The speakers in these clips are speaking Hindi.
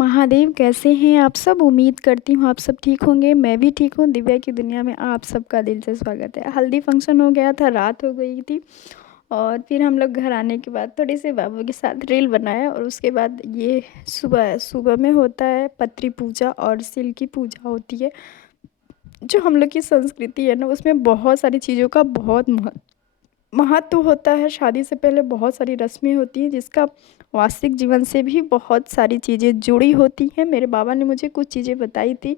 महादेव, कैसे हैं आप सब। उम्मीद करती हूँ आप सब ठीक होंगे। मैं भी ठीक हूँ। दिव्या की दुनिया में आप सबका दिल से स्वागत है। हल्दी फंक्शन हो गया था, रात हो गई थी और फिर हम लोग घर आने के बाद थोड़ी सी बाबू के साथ रील बनाया और उसके बाद ये सुबह सुबह में होता है पत्री पूजा और सिल की पूजा होती है। जो हम लोग की संस्कृति है ना, उसमें बहुत सारी चीज़ों का बहुत महत्व होता है। शादी से पहले बहुत सारी रस्में होती हैं जिसका वास्तविक जीवन से भी बहुत सारी चीज़ें जुड़ी होती हैं। मेरे बाबा ने मुझे कुछ चीज़ें बताई थी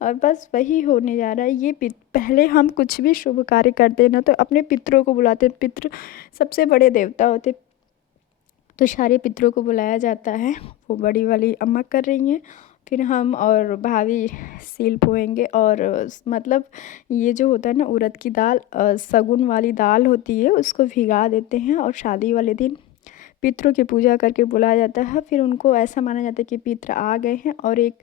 और बस वही होने जा रहा है। ये पहले हम कुछ भी शुभ कार्य करते हैं ना, तो अपने पितरों को बुलाते हैं। पितृ सबसे बड़े देवता होते, तो सारे पितरों को बुलाया जाता है। वो बड़ी वाली अम्मा कर रही हैं, फिर हम और भाभी सील पोएंगे। और मतलब ये जो होता है ना, उड़द की दाल, सगुन वाली दाल होती है, उसको भिगा देते हैं और शादी वाले दिन पितरों की पूजा करके बुलाया जाता है। फिर उनको ऐसा माना जाता है कि पितर आ गए हैं और एक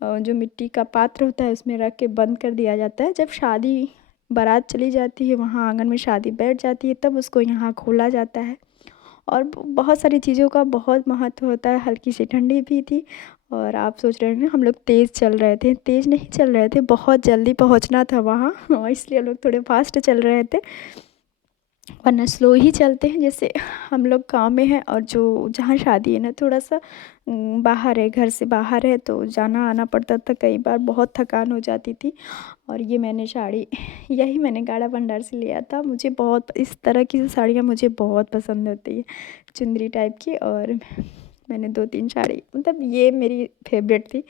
जो मिट्टी का पात्र होता है उसमें रख के बंद कर दिया जाता है। जब शादी बारात चली जाती है, वहाँ आंगन में शादी बैठ जाती है, तब उसको यहाँ खोला जाता है। और बहुत सारी चीज़ों का बहुत महत्व होता है। हल्की सी ठंडी भी थी और आप सोच रहे हैं ना, हम लोग तेज़ चल रहे थे। तेज़ नहीं चल रहे थे, बहुत जल्दी पहुंचना था वहाँ और इसलिए हम लोग थोड़े फास्ट चल रहे थे, वरना स्लो ही चलते हैं। जैसे हम लोग गाँव में हैं और जो जहाँ शादी है ना, थोड़ा सा बाहर है, घर से बाहर है, तो जाना आना पड़ता था। कई बार बहुत थकान हो जाती थी। और ये मैंने साड़ी यही मैंने गाड़ा भंडार से लिया था। मुझे बहुत इस तरह की साड़ियाँ मुझे बहुत पसंद होती है, चुंदरी टाइप की। और मैंने 2-3 साड़ी, मतलब ये मेरी फेवरेट थी।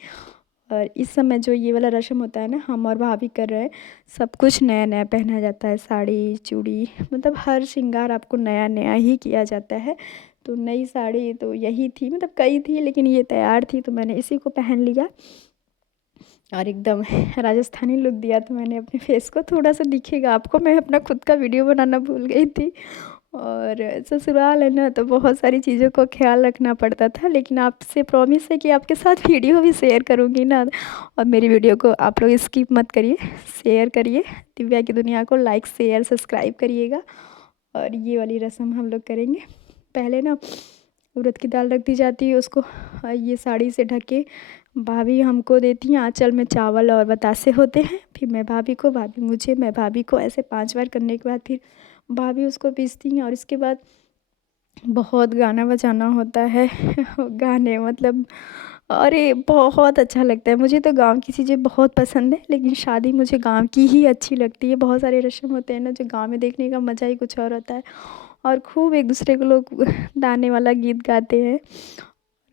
और इस समय जो ये वाला रस्म होता है ना, हम और भाभी कर रहे हैं, सब कुछ नया नया पहना जाता है। साड़ी, चूड़ी, मतलब हर श्रृंगार आपको नया नया ही किया जाता है। तो नई साड़ी तो यही थी, मतलब कई थी लेकिन ये तैयार थी, तो मैंने इसी को पहन लिया और एकदम राजस्थानी लुक दिया। तो मैंने अपने फेस को, थोड़ा सा दिखेगा आपको, मैं अपना खुद का वीडियो बनाना भूल गई थी। और ससुराल है ना, तो बहुत सारी चीज़ों को ख्याल रखना पड़ता था। लेकिन आपसे प्रॉमिस है कि आपके साथ वीडियो भी शेयर करूँगी ना। और मेरी वीडियो को आप लोग स्किप मत करिए, शेयर करिए। दिव्या की दुनिया को लाइक शेयर सब्सक्राइब करिएगा। और ये वाली रस्म हम लोग करेंगे। पहले ना उड़द की दाल रख दी जाती है, उसको ये साड़ी से ढक के भाभी हमको देती हैं। आंचल में चावल और बतासे होते हैं, फिर मैं भाभी को, भाभी मुझे, मैं भाभी को, ऐसे 5 बार करने के बाद फिर भाभी उसको पीसती हैं। और इसके बाद बहुत गाना बजाना होता है गाने, मतलब अरे बहुत अच्छा लगता है। मुझे तो गांव की चीज़ें बहुत पसंद है, लेकिन शादी मुझे गांव की ही अच्छी लगती है। बहुत सारे रस्म होते हैं ना, जो गांव में देखने का मज़ा ही कुछ और होता है। और खूब एक दूसरे को लोग गाने वाला गीत गाते हैं।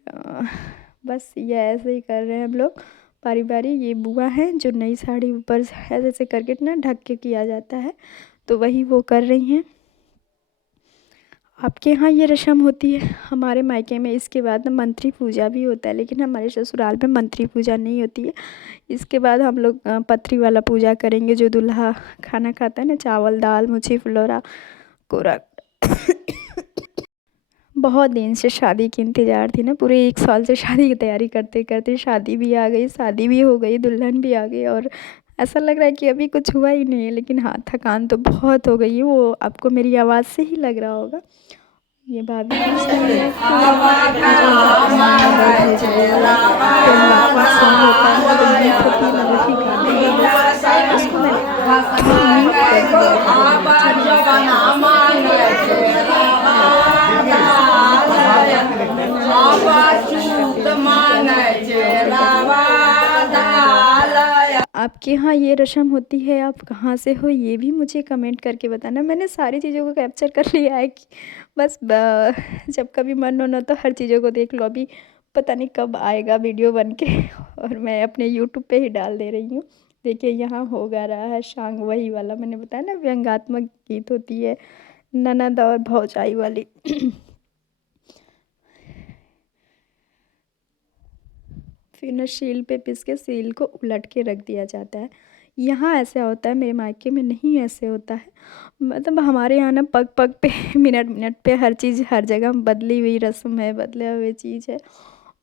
अ, बस ये ऐसे ही कर रहे हैं हम लोग बारी बारी। ये बुआ हैं जो नई साड़ी ऊपर से ऐसे ऐसे करके ना ढक के किया जाता है, तो वही वो कर रही हैं। आपके यहाँ ये रस्म होती है। हमारे मायके में इसके बाद ना मंत्री पूजा भी होता है, लेकिन हमारे ससुराल में मंत्री पूजा नहीं होती है। इसके बाद हम लोग पत्री वाला पूजा करेंगे। जो दूल्हा खाना खाता है ना, चावल दाल मुछी फुलौरा कोरा। बहुत दिन से शादी की इंतज़ार थी ना, पूरे 1 साल से शादी की तैयारी करते करते शादी भी आ गई, शादी भी हो गई, दुल्हन भी आ गई। और ऐसा लग रहा है कि अभी कुछ हुआ ही नहीं है। लेकिन हाँ, थकान तो बहुत हो गई है, वो आपको मेरी आवाज़ से ही लग रहा होगा। ये भाभी पीस रही है। फिर जो गाना बैठ है, जो वो वाला टेन सॉन्ग होता है ना, जो गीत होती है ना, वही गा रही है बस। उसको मैंने म्यूट कर दिया है, वीडियो में अच्छा नहीं लगता है। बस फिर मैं ऐसे ही आपके यहाँ ये रस्म होती है, आप कहाँ से हो ये भी मुझे कमेंट करके बताना। मैंने सारी चीज़ों को कैप्चर कर लिया है कि बस जब कभी मन हो ना, तो हर चीज़ों को देख लो। अभी पता नहीं कब आएगा वीडियो बन के और मैं अपने यूट्यूब पे ही डाल दे रही हूँ। देखिए यहाँ होगा रहा है शांग, वही वाला मैंने बताया ना, व्यंग्यात्मक गीत होती है, ननद और भौजाई वाली। फिर ना शील पे पीस के शील को उलट के रख दिया जाता है। यहाँ ऐसा होता है, मेरे मायके में नहीं ऐसे होता है। मतलब हमारे यहाँ ना पग पग पे मिनट मिनट पे हर चीज़, हर जगह बदली हुई रस्म है, बदले हुए चीज़ है।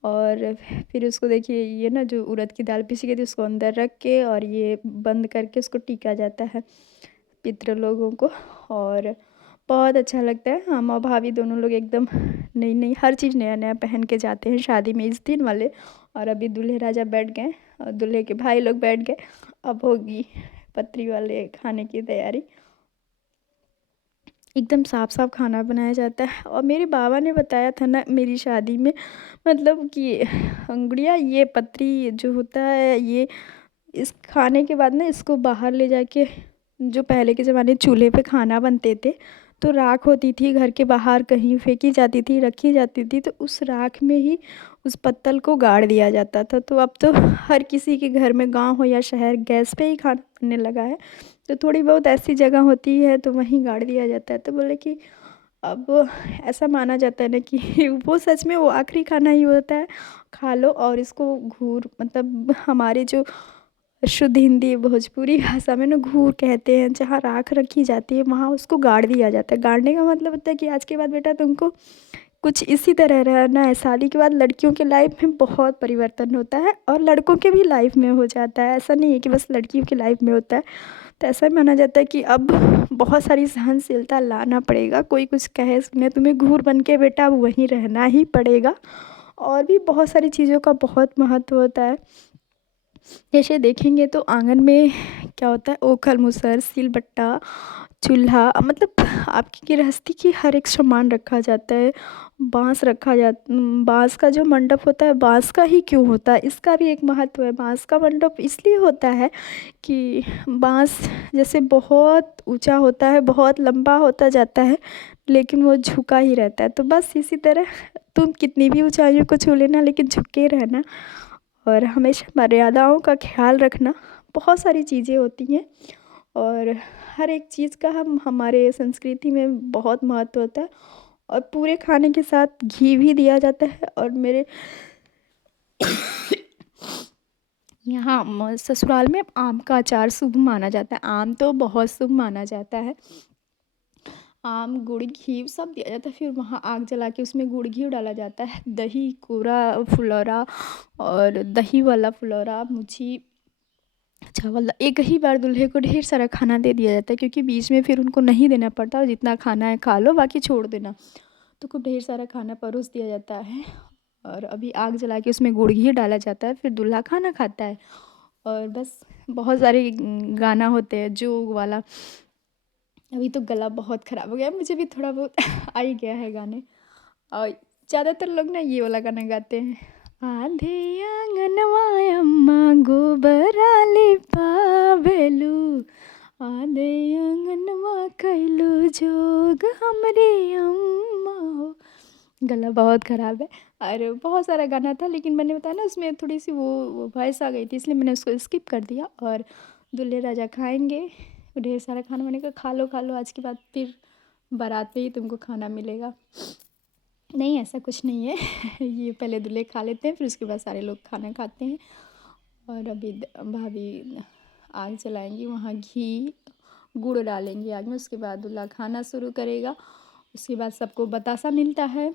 और फिर उसको देखिए, ये ना जो उड़द की दाल पीसी गई थी, उसको अंदर रख के और ये बंद करके उसको टीका जाता है पितृ लोगों को। और बहुत अच्छा लगता है। हम और भाभी दोनों लोग एकदम नई-नई हर चीज़ नया-नया पहन के जाते हैं शादी में इस दिन वाले। और अभी दूल्हे राजा बैठ गए और दूल्हे के भाई लोग बैठ गए। अब होगी पतरी वाले खाने की तैयारी। एकदम साफ-साफ खाना बनाया जाता है और मेरे बाबा ने बताया था ना मेरी शादी में, मतलब कि गुड़िया ये पतरी जो होता है ये इस खाने के बाद ना इसको बाहर ले जाके, जो पहले के ज़माने चूल्हे पे खाना बनते थे तो राख होती थी घर के बाहर कहीं फेंकी जाती थी, रखी जाती थी, तो उस राख में ही उस पत्तल को गाड़ दिया जाता था। तो अब तो हर किसी के घर में, गांव हो या शहर, गैस पे ही खाना बनने लगा है। तो थोड़ी बहुत ऐसी जगह होती है तो वहीं गाड़ दिया जाता है। तो बोले कि अब ऐसा माना जाता है ना कि वो सच में वो आखिरी खाना ही होता है, खा लो। और इसको घूर, मतलब हमारे जो शुद्ध हिंदी भोजपुरी भाषा में ना घूर कहते हैं, जहाँ राख रखी जाती है वहाँ उसको गाड़ दिया जाता है। गाड़ने का मतलब होता है कि आज के बाद बेटा तुमको कुछ इसी तरह रहना है। शादी के बाद लड़कियों के लाइफ में बहुत परिवर्तन होता है और लड़कों के भी लाइफ में हो जाता है। ऐसा नहीं है कि बस लड़कियों की लाइफ में होता है। तो ऐसा माना जाता है कि अब बहुत सारी सहनशीलता लाना पड़ेगा। कोई कुछ कहे सुने, तुम्हें घूर बन के बेटा वहीं रहना ही पड़ेगा। और भी बहुत सारी चीज़ों का बहुत महत्व होता है। जैसे देखेंगे तो आंगन में क्या होता है, ओखल मुसर, सिलबट्टा, चूल्हा, मतलब आपकी गृहस्थी की हर एक सामान रखा जाता है। बांस का जो मंडप होता है, बांस का ही क्यों होता है, इसका भी एक महत्व है। बांस का मंडप इसलिए होता है कि बांस जैसे बहुत ऊंचा होता है, बहुत लंबा होता जाता है, लेकिन वो झुका ही रहता है। तो बस इसी तरह तुम कितनी भी ऊंचाइयों को छू लेना, लेकिन झुके रहना और हमेशा मर्यादाओं का ख्याल रखना। बहुत सारी चीज़ें होती हैं और हर एक चीज़ का हमारे संस्कृति में बहुत महत्व होता है। और पूरे खाने के साथ घी भी दिया जाता है। और मेरे यहाँ ससुराल में आम का अचार शुभ माना जाता है। आम तो बहुत शुभ माना जाता है। आम, गुड़, घी सब दिया जाता है। फिर वहाँ आग जला के उसमें गुड़ घी डाला जाता है। दही, कोरा फुलौरा और दही वाला फुलौरा, मुझी, चावल। एक ही बार दूल्हे को ढेर सारा खाना दे दिया जाता है, क्योंकि बीच में फिर उनको नहीं देना पड़ता और जितना खाना है खा लो, बाकी छोड़ देना। तो खूब ढेर सारा खाना परोस दिया जाता है और अभी आग जला के उसमें गुड़ घी डाला जाता है। फिर दूल्हा खाना खाता है और बस बहुत सारे गाना होते हैं जोग वाला। अभी तो गला बहुत ख़राब हो गया है, मुझे भी थोड़ा बहुत आ ही गया है गाने। और ज़्यादातर लोग ना ये वाला गाना गाते हैं। आधे आंगनवा अम्मा गोबराले पावेलू, आधे आंगनवा कैलू जोग हमरे अम्मा हो। गला बहुत ख़राब है और बहुत सारा गाना था, लेकिन मैंने बताया ना उसमें थोड़ी सी वो वॉइस आ गई थी, इसलिए मैंने उसको स्किप कर दिया। और दूल्हे राजा खाएंगे ढेर सारा खाना। मैंने कहा खा लो, आज के बाद फिर बारात में ही तुमको खाना मिलेगा। नहीं, ऐसा कुछ नहीं है। ये पहले दूल्हे खा लेते हैं, फिर उसके बाद सारे लोग खाना खाते हैं। और अभी भाभी आग जलाएंगी, वहाँ घी गुड़ डालेंगी आग में। उसके बाद दूल्हा खाना शुरू करेगा। उसके बाद सबको बतासा मिलता है,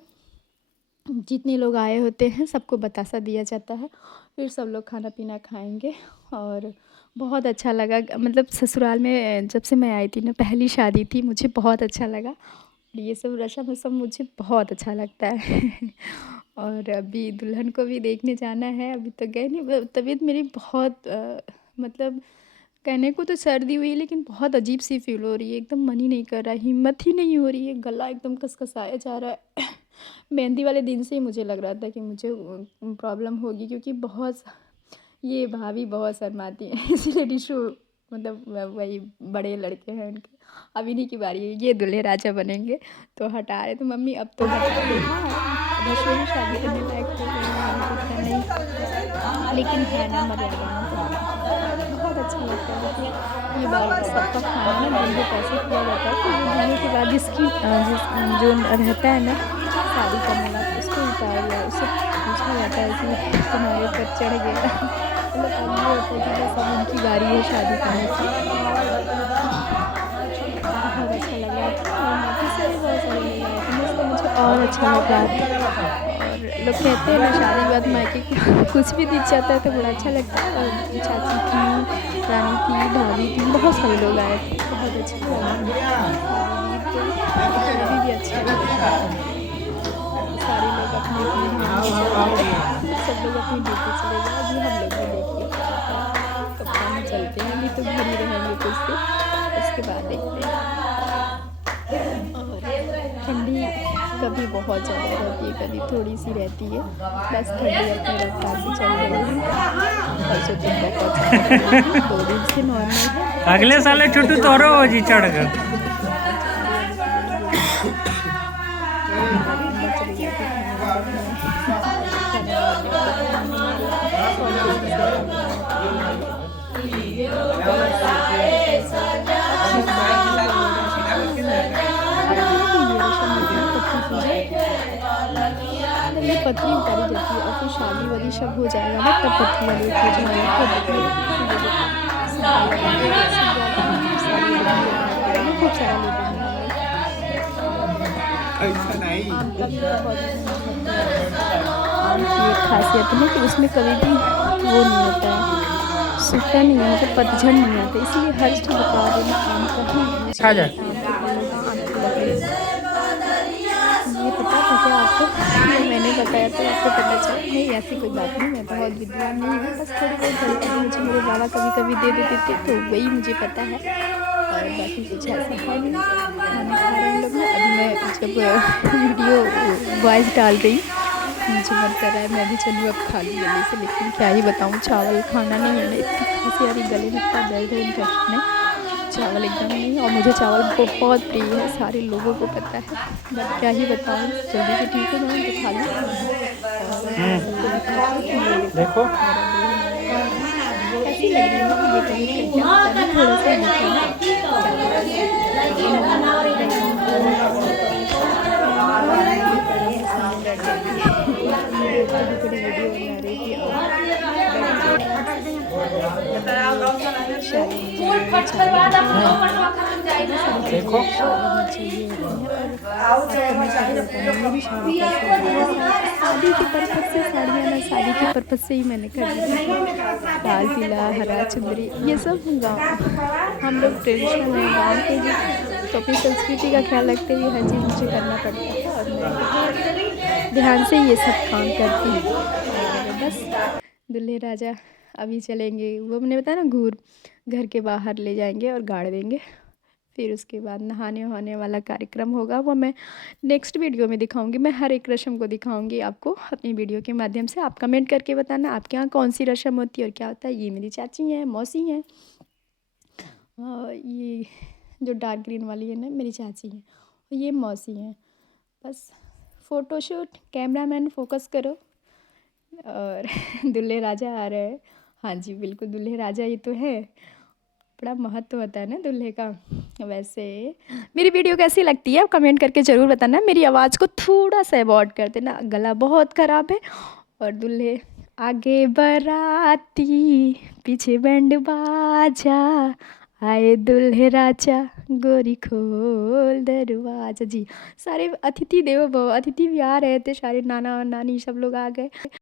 जितने लोग आए होते हैं सबको बतासा दिया जाता है। फिर सब लोग खाना पीना खाएंगे। और बहुत अच्छा लगा, मतलब ससुराल में जब से मैं आई थी ना, पहली शादी थी, मुझे बहुत अच्छा लगा। ये सब रस्म सब मुझे बहुत अच्छा लगता है। और अभी दुल्हन को भी देखने जाना है। अभी तो गए नहीं, तबीयत मेरी बहुत मतलब कहने को तो सर्दी हुई है, लेकिन बहुत अजीब सी फील हो रही है। एकदम मन ही नहीं कर रहा है, हिम्मत ही नहीं हो रही है, गला एकदम कसकसाया जा रहा है। मेहंदी वाले दिन से ही मुझे लग रहा था कि मुझे प्रॉब्लम होगी, क्योंकि बहुत ये भाभी बहुत शर्माती हैं। इसीलिए डिशू, मतलब वही बड़े लड़के हैं उनके, अब इन्हीं की बारी है, ये दूल्हे राजा बनेंगे। तो हटा रहे तो मम्मी अब तो हटा दो। हाँ, बच्चों की शादी करने लायक हो गई हैं, अभी तो नहीं, लेकिन है ना मर्यादाओं का बहुत अच्छा लगता है। देखिए ये बार सबका खाना ना दूल्हे कैसे किया जाता है कि दूल्हे के बाद जिसकी जो रहता है ना शादी करने वाला, उसको उतार लिया, उससे पूछा जाता है कि तुम्हारे ऊपर चढ़ गया। मतलब अब ये होता है कि बस अब उनकी बारी है शादी करने की। बहुत अच्छा लग रहा था और माफी से भी बहुत सारे लोग आए थे, मुझको मुझे और अच्छा लग रहा था। और लोग कहते हैं ना शादी के बाद मायके की कुछ भी दिख जाता है तो बड़ा अच्छा लगता है। और चाची थी, रानी थी, भाभी थी, बहुत सारे लोग आए थे, बहुत अच्छा लगा। सारी तो अभी भी अच्छा लगता है। सारे लोग अपने अपने ध्यान में चल रहे हैं। सब लोग अपनी ड्यूटी चले गए, अभी हम लोग भी देखिए क्या होता है, कब तक चलते हैं, अभी तो घर ही रहेंगे कुछ दिन, उसके बाद देखते हैं। और ठंडी कभी बहुत ज़्यादा रहती है, कभी थोड़ी सी रहती है, बस ठंडी अपनी रफ्तार से चल रही है। परसों तो बहुत ज़्यादा ठंडी थी, 2 दिन से नॉर्मल है, बहुत अगले अच्छा साल लगता छुट्टी है। तोरो हो जी चढ़ गए। तो फिर मैं घूमने चली गई थी, खाना वाना बनाए और खाना बनाने के बाद नहाने वाले थे और जल्दी से खाना वाना खा लिए। बस ऐसे ही आप लोग बताइए, दुल्हे राजा का आपको पता है कि ये रस्म होती है पत्री पूजन, मतलब ये पत्री उतारी जाती है और फिर शादी वादी सब हो जाएगा ना, तब पत्री वाली पूजा होगी। फिर देखिए ये देखो सारा लगाएंगे, सब जाके फिर साड़ी वाड़ी भी लगाएंगे, मतलब खूब सारा लूटेंगे हम लोग। और आम का भी बहुत महत्व है। आम की एक खासियत है कि उसमें कभी भी वो नहीं होता है, सूखा नहीं है, मतलब पतझड़ नहीं आता, इसलिए हर शुभ कार्य में आम का ही यूज़ खा किया जा। जाता है, आम के पेड़ों का, आम की लकड़ी का। ये पता था क्या आपको? या मैंने बताया तो आपको पता चला? नहीं, ऐसी कोई बात नहीं, मैं बहुत विद्वान नहीं हूँ, बस थोड़ी बहुत जानकारी मुझे मेरे बाबा कभी-कभी दे देते थे, तो वही मुझे पता है और बाकी कुछ ऐसा है नहीं। खाना खा रहे हैं लोग ना, अभी मैं जब वीडियो वॉइस डाल रही हूँ, मुझे मन कर रहा है मैं भी चलूँ अब खा लूँ जल्दी से, लेकिन क्या ही बताऊँ, चावल खाना नहीं है ना, इतनी खाँसी आ रही, गले में इतना दर्द है, इन्फेक्शन है, चावल एकदम नहीं। और मुझे चावल बहुत प्रिय है, सारे लोगों को पता है, बट क्या ही बताऊँ, जल्दी से ठीक हो जाऊँ तो खा लूँ। और मैं सबको दिखाती हूँ कि ये देखो देखो मेरा दुल्हन आया है। कैसी लग रही हूँ ये कमेंट करके आप बताना, थोड़ा सा मीठा ना, क्या पता लग रही हूँ तो मीठा मीठा। और ये बड़ा हसीन लड़का ये देखो अभी थोड़ी वीडियो बना रही थी और बैठ गया यहाँ से, मतलब ये शाही मुझे ये चावल की पूड़ी बहुत सारी चीज़ें देखो शादी में चाहिए होती हैं। और आपको मैं सच बताऊँ, मेरी शादी कैसे हुई थी, शादी के पर्पज़ से साड़ियाँ ना, शादी के पर्पज़ से ही मैंने खरीदी थी। लाल पीला हरा चुंदरी ये सब गाँव, हम लोग ट्रेडिशनल हैं गाँव के जी, तो अपनी संस्कृति का ख्याल रखते हुए हर चीज़ मुझे करना पड़ता है और मैं बहुत ध्यान से ये सब काम करती हूँ। और बस दूल्हे राजा अभी चलेंगे, वो मैंने बताया ना, घर के बाहर ले जाएंगे और गाड़ देंगे, फिर उसके बाद नहाने वहाने वाला कार्यक्रम होगा, वो मैं नेक्स्ट वीडियो में दिखाऊंगी। मैं हर एक रस्म को दिखाऊंगी आपको अपनी वीडियो के माध्यम से। आप कमेंट करके बताना आपके यहाँ कौन सी रस्म होती है और क्या होता है। ये मेरी चाची हैं, मौसी हैं, ये जो डार्क ग्रीन वाली है ना मेरी चाची हैं, और ये मौसी हैं। बस फ़ोटोशूट, कैमरामैन फोकस करो। और दूल्हे राजा आ रहे हैं, हाँ जी बिल्कुल दूल्हे राजा ये तो है, बड़ा महत्व होता है ना दूल्हे का। वैसे मेरी वीडियो कैसी लगती है आप कमेंट करके ज़रूर बताना, मेरी आवाज़ को थोड़ा सा अवॉइड कर देना, गला बहुत ख़राब है। और दूल्हे आगे बाराती पीछे बैंड बाजा, आए दूल्हे राजा गोरी खोल दरवाजा। जी, सारे अतिथि देवो भव, अतिथि भी आ रहे थे, सारे नाना और नानी सब लोग आ गए।